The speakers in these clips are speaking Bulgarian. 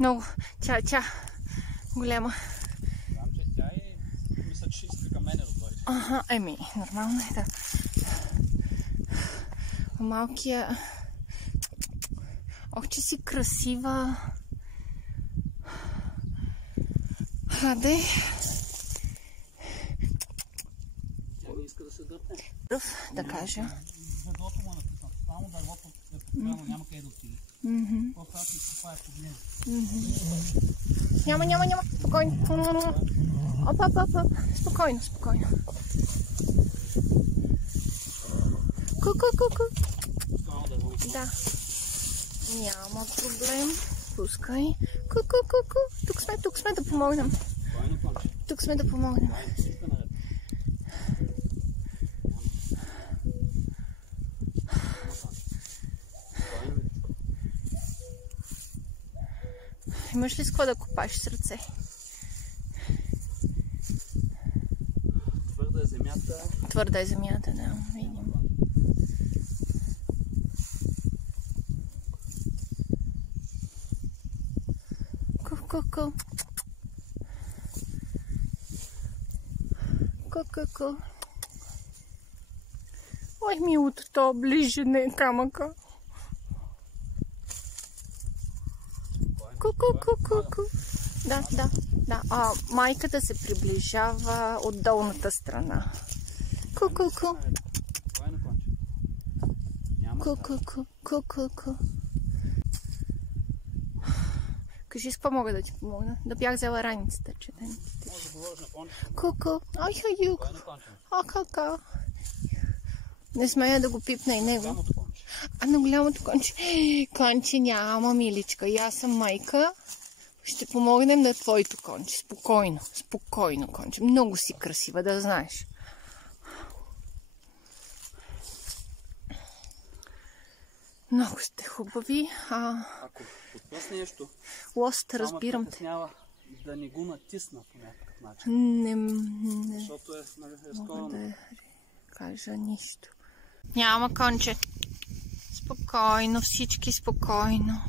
Много. Тя голяма. Знам, че тя е... Мисля, че иска към мене да дойде. Ага, нормално е, да. Малкия... Ох, че си красива. Хаде. Тя не иска да се дърпне. Да кажа. Ведрото му написано. Само дървото е подпряно, няма къде да отиде. После аз ми купая под него. Няма. Спокойно. Опа. Спокойно. Ку. Да. Няма проблем. Пускай. Ку. Тук сме да помогнем. Тук сме да помогнем. Имаш ли с какво да копаш с ръце? Твърда е земята, да. Видим. Ку. Ой, милото, то ближе не камъка. Ку. Да. Майката се приближава от долната страна. Ку. Кажи с какво мога да ти помогна? Да бях взела раницата, че да не ти тежи. Може да говориш на конче. Ку. Ай, хаюк. Ка. Не смея да го пипна и него. Голямото конче. На голямото конче. Конче няма, миличка. И аз съм майка. Ще помогнем на твоето конче. Спокойно, конче. Много си красива, да знаеш. Много сте хубави. Ако подпъсне нещо, Лост, разбирам те. Да не го натисна по някакъв начин. Не. Защото е Мога да кажа нищо. Няма, конче. Спокойно, всички спокойно.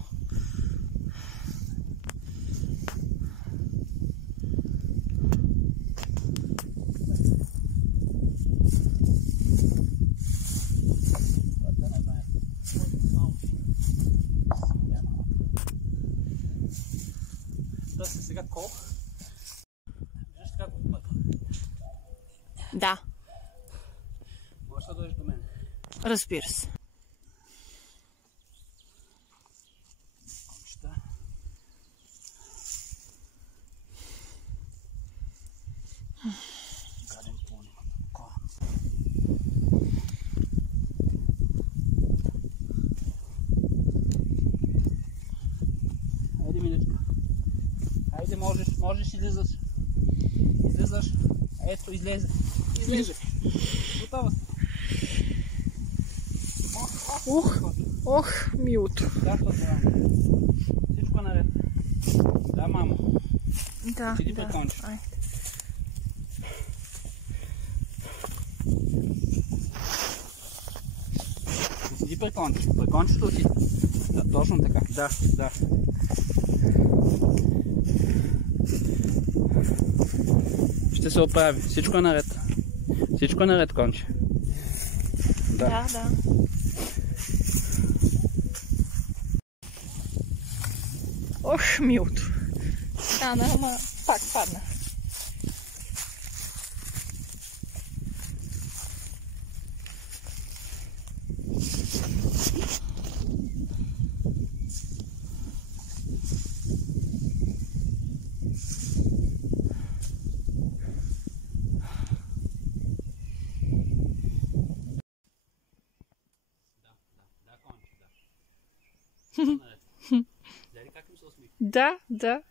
Сега кол. Виждаш как го пътя? Да. Можеш да дойдеш до мен. Разбира се. Гаден пони. Хайде, миличка. Хайде, можеш, излизаш. Ето, излезе. Готова. Ох, милото. Всичко е наред. Да, мамо. Да. Седи при кончето. Седи при кончето. При кончето си. Да, точно така. Да. Ще се оправи. Всичко е наред, конче. Да. Ох, милото. Стана, ама пак падна. Дали как им се усмихва? Да.